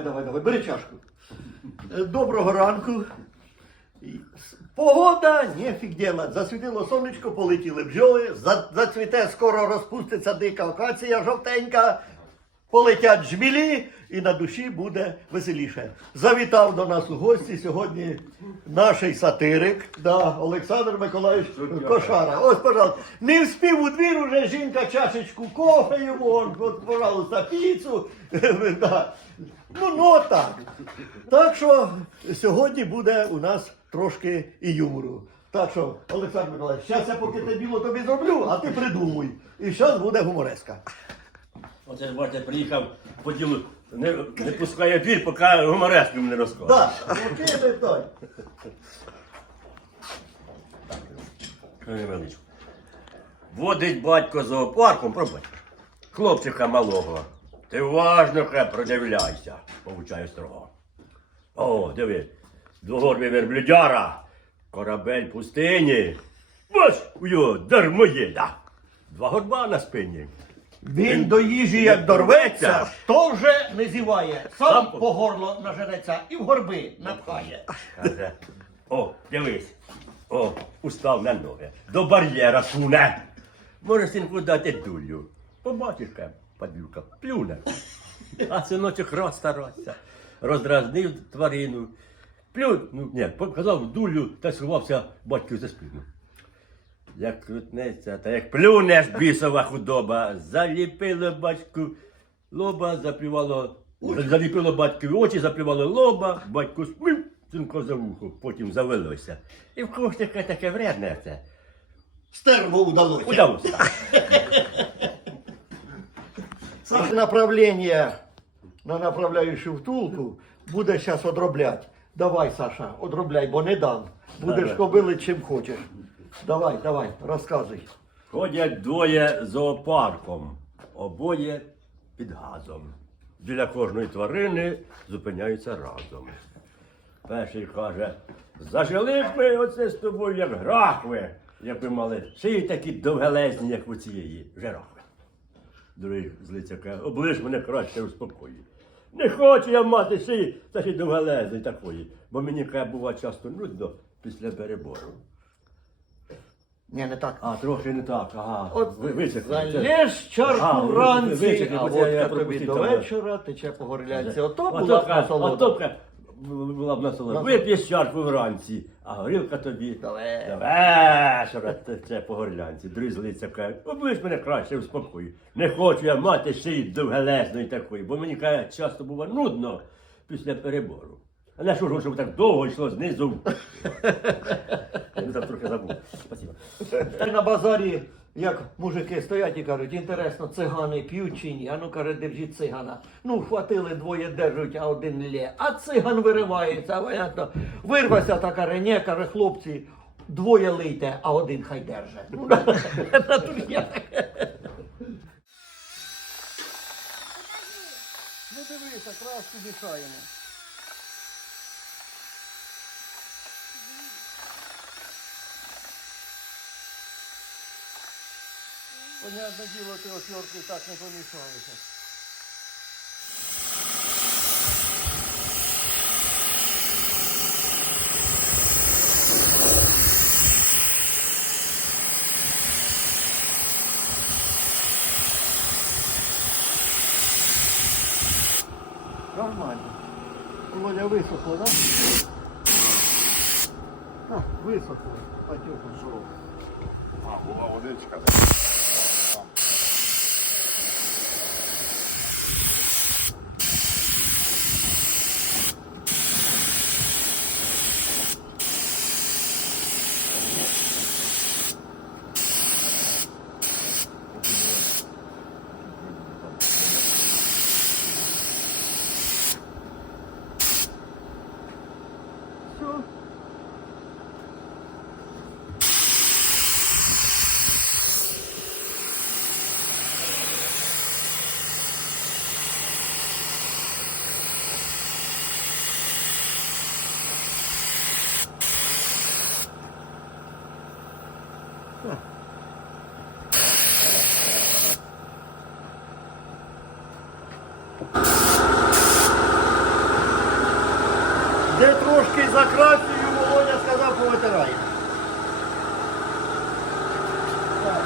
давай, давай, давай, бери чашку. Е, Доброго ранку. Погода, нефіг делать. Засвітило сонечко, полетіли бджоли, зацвіте, скоро розпуститься дика акація жовтенька, полетять жмілі і на душі буде веселіше. Завітав до нас у гості сьогодні наш сатирик, да, Олександр Миколаївич Кошара. Ось, пожалуйста. Не вспів у двір, уже жінка чашечку кофе йому, он, от, пожалуйста, піцу. да. Ну, ну так. Так що сьогодні буде у нас трошки і юмору. Так що, Олександр Миколаївич, зараз я поки те діло тобі зроблю, а ти придумуй. І зараз буде гумореска. Оце ж бачите, приїхав по ділу, не, не пускає двір, поки гумореску не розкаже. Так, який питань? Невеличко. Водить батько зоопарком, пробач. Хлопчика малого. Ти уважно хай продивляйся, повчаю строго. О, диви, двогорбі верблюдяра, корабель пустині. Бач, у його дармоєда. Два горба на спині. Він до їжі як дорветься, то вже не зіває. Сам по горло нажереться і в горби напхає. Каже, О, дивись. О, устав на ноги. До бар'єра суне. Може, синку дати дулю. Побачиш, ка, падлюка, плюне. А синочок раз старався. Роздразнив тварину. Плюн, ну ні, показав дулю та сховався батьків за спину. Як крутнеться, та як плюнеш бісова худоба, заліпило батьку лоба, заплювало, заліпило батькові очі, заплювало лоба, батько спив, синко за вухо, потім завелося. І в когось таке таке вредне це. Стерво удалося. Удалося. Саме направлення на направляючу втулку буде зараз одроблять. Давай, Саша, одробляй, бо не дам. Будеш кобили чим хочеш. Давай, давай, розказуй. Ходять двоє зоопарком, обоє під газом. Біля кожної тварини зупиняються разом. Перший каже, зажили б ми оце з тобою, як грахви, якби мали шиї такі довгелезні, як у цієї жирафи. Другий злиться каже, облиш мене краще у спокої. Не хочу я мати шиї такі довгелезні такої, бо мені каже, буває часто нудно після перебору. Ні, не так. А, трохи не так, ага. От Ви-. Це- чарку Ага, ви- вранці, висохли, а бо це я водка тобі пропустив до вечора, тече по горлянці. Ото була б насолода. ото була б насолода. Вип'єш чарку вранці, а горілка тобі. До ве- До вечора тече по горлянці. Дрізлиця каже, облиш мене краще успокою. Не хочу я мати шиї довгелезної такої, бо мені каже, часто буває нудно після перебору. А не що ж, щоб так довго йшло знизу. Я там трохи забув. Спасибо. На базарі, як мужики стоять і кажуть, інтересно, цигани п'ють чи ні? А ну каже, держіть цигана. Ну, хватили двоє держать, а один лє. А циган виривається, а понятно. Вирвався та каже, ні, каже, хлопці, двоє лийте, а один хай держи. Ну, тут я. Ну дивися, краску мішаємо. Понятне діло, ти осьорки так не помішалися. Нормально. Володя висохло, так? Да? Висохло. Патюха. А, була водичка. Понятно? Де трошки закрасюю, Володя сказав, повитирає. Так.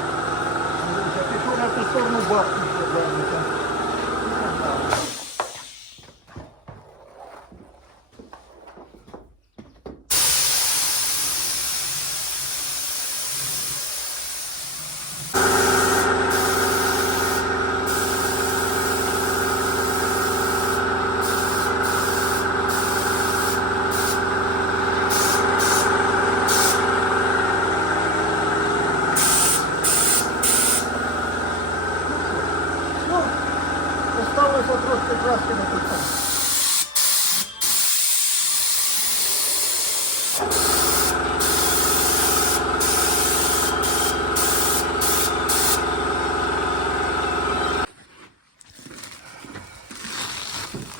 Пішов на ту сторону бабку. Осталося трошки краски на.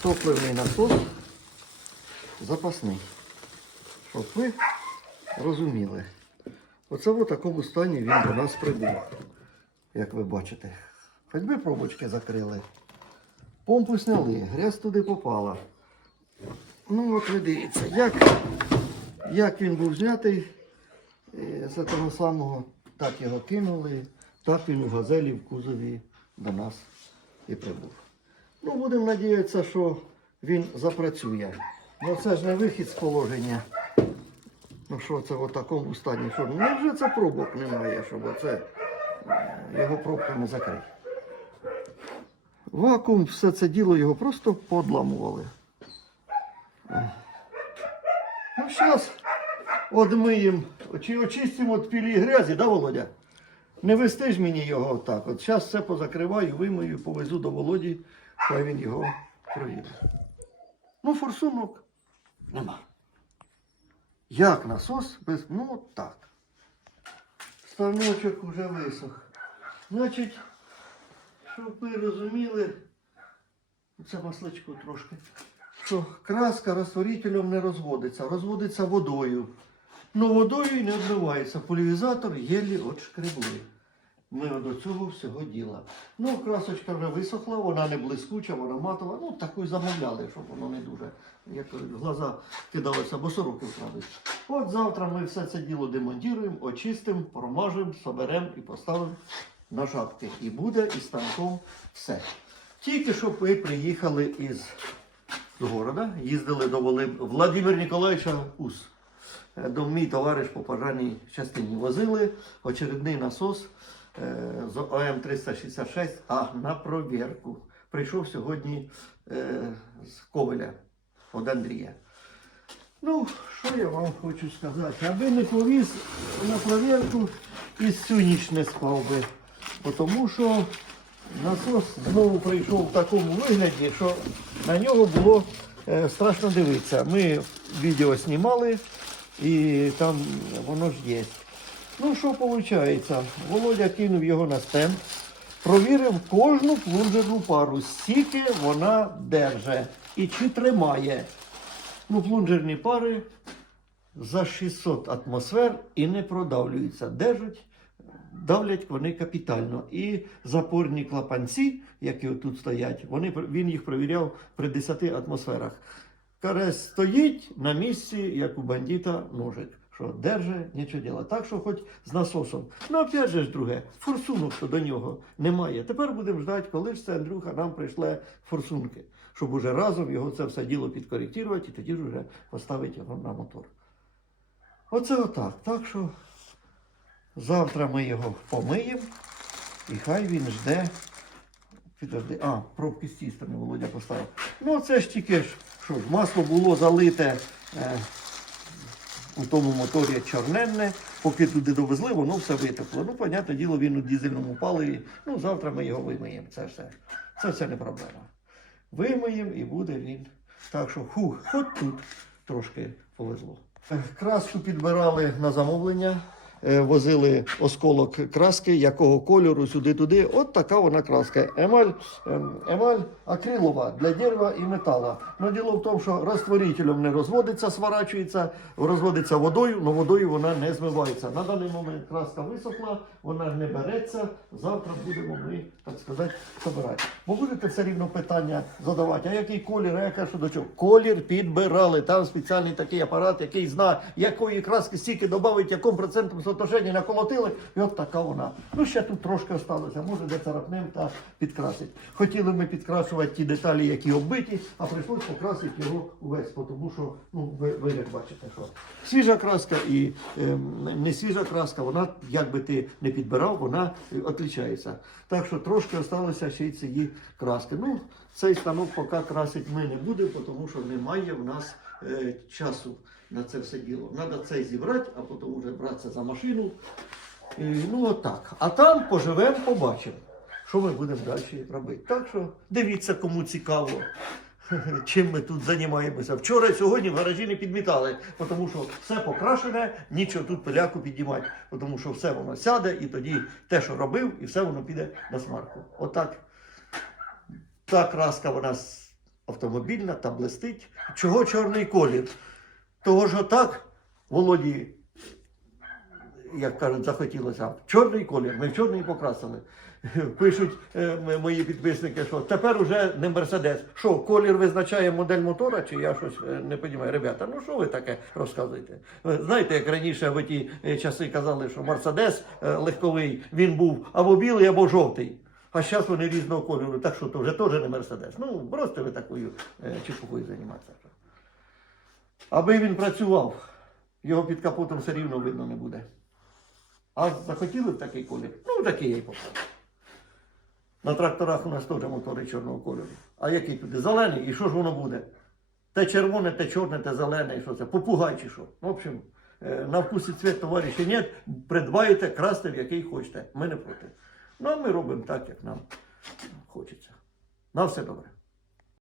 Топливний насос запасний. Щоб ви розуміли. Оце в такому стані він до нас прибув як ви бачите. Хоч би пробочки закрили. Помпу сняли, грязь туди попала. Ну от ви дивіться, як, як він був знятий е, з того самого, так його кинули, так він у газелі в кузові до нас і прибув. Ну, будемо надіятися, що він запрацює. Ну це ж не вихід з положення. Ну що це в такому стані? Що, невже це пробок немає, щоб оце його пробками закрити. Вакуум, все це діло його просто подламували. Ну, зараз одмиємо, чи очистимо від пілі грязі, да, Володя? Не вести ж мені його отак. От зараз все позакриваю, вимию, повезу до Володі, хай він його провірить. Ну, форсунок нема. Як насос без. Ну, от так. Станочок уже висох. Значить, щоб ви розуміли, це масличко трошки, що краска розтворителем не розводиться, розводиться водою. Ну водою і не обмивається. Полівізатор єлі отшкребли. Ми до цього всього діла. Ну, красочка вже висохла, вона не блискуча, вона матова. Ну, таку замовляли, щоб воно не дуже, як в глаза кидалося, бо сороки вкрадуть. От завтра ми все це діло демонтуємо, очистимо, промажемо, соберемо і поставимо на шапки. І буде із станком все. Тільки щоб ви приїхали із города, їздили до Волим... Владимир Ніколаєвича Ус. Е, До мій товариш по пожарній частині возили очередний насос е, з ОМ-366, а на провірку. Прийшов сьогодні е, з Ковеля від Андрія. Ну, що я вам хочу сказати? Аби не повіз на провірку і всю спав би. Тому що насос знову прийшов в такому вигляді, що на нього було е, страшно дивитися. Ми відео знімали і там воно ж є. Ну, що виходить? Володя кинув його на стенд, провірив кожну плунжерну пару, скільки вона держить і чи тримає. Ну, плунжерні пари за 600 атмосфер і не продавлюються. Держать, давлять вони капітально. І запорні клапанці, які тут стоять, вони, він їх провіряв при 10 атмосферах. Каже, стоїть на місці, як у бандита ножик. Що держи, нічого діла. Так що хоч з насосом. Ну, опять же ж друге, форсунок до нього немає. Тепер будемо ждати, коли ж це Андрюха нам прийшле форсунки, щоб уже разом його це все діло підкоректувати і тоді ж вже поставити його на мотор. Оце отак. Так що завтра ми його помиємо і хай він жде. Підожди. А, пробки з цієї Володя поставив. Ну це ж тільки ж, що масло було залите е, у тому моторі чорненне, поки туди довезли, воно все витекло. Ну, понятне діло, він у дізельному паливі. Ну, завтра ми його вимиємо. Це все. Це все не проблема. Вимиємо і буде він. Так що, хух, хоч тут трошки повезло. Е, Краску підбирали на замовлення. Е, возили осколок краски, якого кольору сюди-туди. От така вона краска. Емаль, ем, емаль акрилова для дерева і метала. Ну, діло в тому, що розтворителем не розводиться, сворачується, розводиться водою, але водою вона не змивається. На даний момент краска висохла, вона не береться. Завтра будемо ми, так сказати, збирати. Бо будете все рівно питання задавати, а який колір, а яка що до чого? Колір підбирали. Там спеціальний такий апарат, який знає, якої краски стільки додати, якому процентом соотношенні наколотили, і от така вона. Ну, ще тут трошки осталося, може де царапнем та підкрасить. Хотіли ми підкрашувати ті деталі, які оббиті, а прийшлось покрасити його увесь, тому що, ну, ви, ви як бачите, що свіжа краска і ем, не свіжа краска, вона, як би ти не підбирав, вона е, відрізняється. Так що трошки осталося ще й цієї краски. Ну, цей станок поки красити ми не будемо, тому що немає в нас е, часу на це все діло. Треба цей зібрати, а потім вже братися за машину. І, ну отак. А там поживемо, побачимо, що ми будемо далі робити. Так що дивіться, кому цікаво. Чим ми тут займаємося? Вчора і сьогодні в гаражі не підмітали, тому що все покрашене, нічого тут пиляку піднімати, тому що все воно сяде, і тоді те, що робив, і все воно піде на смарку. Отак. Та краска вона с- автомобільна та блистить. Чого чорний колір? Того ж отак Володі, як кажуть, захотілося. Чорний колір, ми в чорний покрасили. Пишуть е, мої підписники, що тепер уже не Мерседес. Що, колір визначає модель мотора, чи я щось е, не розумію. Ребята, ну що ви таке розказуєте? Знаєте, як раніше в ті е, часи казали, що Мерседес легковий, він був або білий, або жовтий. А зараз вони різного кольору, так що то вже теж не Мерседес. Ну, просто ви такою е, чепухою займатися. Аби він працював, його під капотом все рівно видно не буде. А захотіли б такий колір? Ну, такий я й поправив. На тракторах у нас теж мотори чорного кольору. А який туди? Зелений, і що ж воно буде? Те червоне, те чорне, те зелене, і що це? Попугай чи що? В общем, е, на вкусі цвіт товариші нет, придбаєте, красти в який хочете. Ми не проти. Ну, а ми робимо так, як нам хочеться. На все добре.